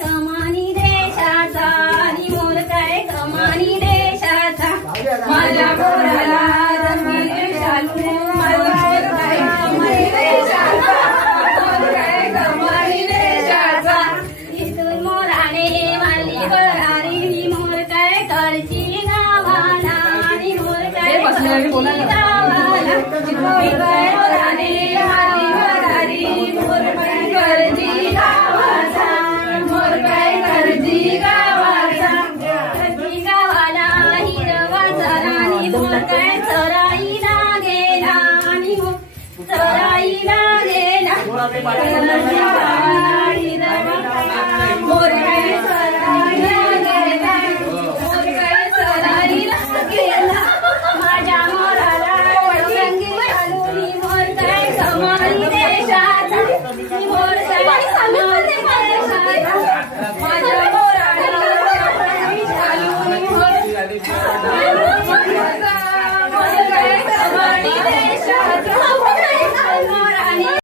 कमानी देशाचा आणि मोर काय कमानी देशाचा माझ्या मोराला रंगीत शालू माझा मोर काय कमानी देशाचा मोर काय कमानी देशाचा इथून मोराने मारली बरारी मोर काय करची गावाला आणि मोर काय करची गावाला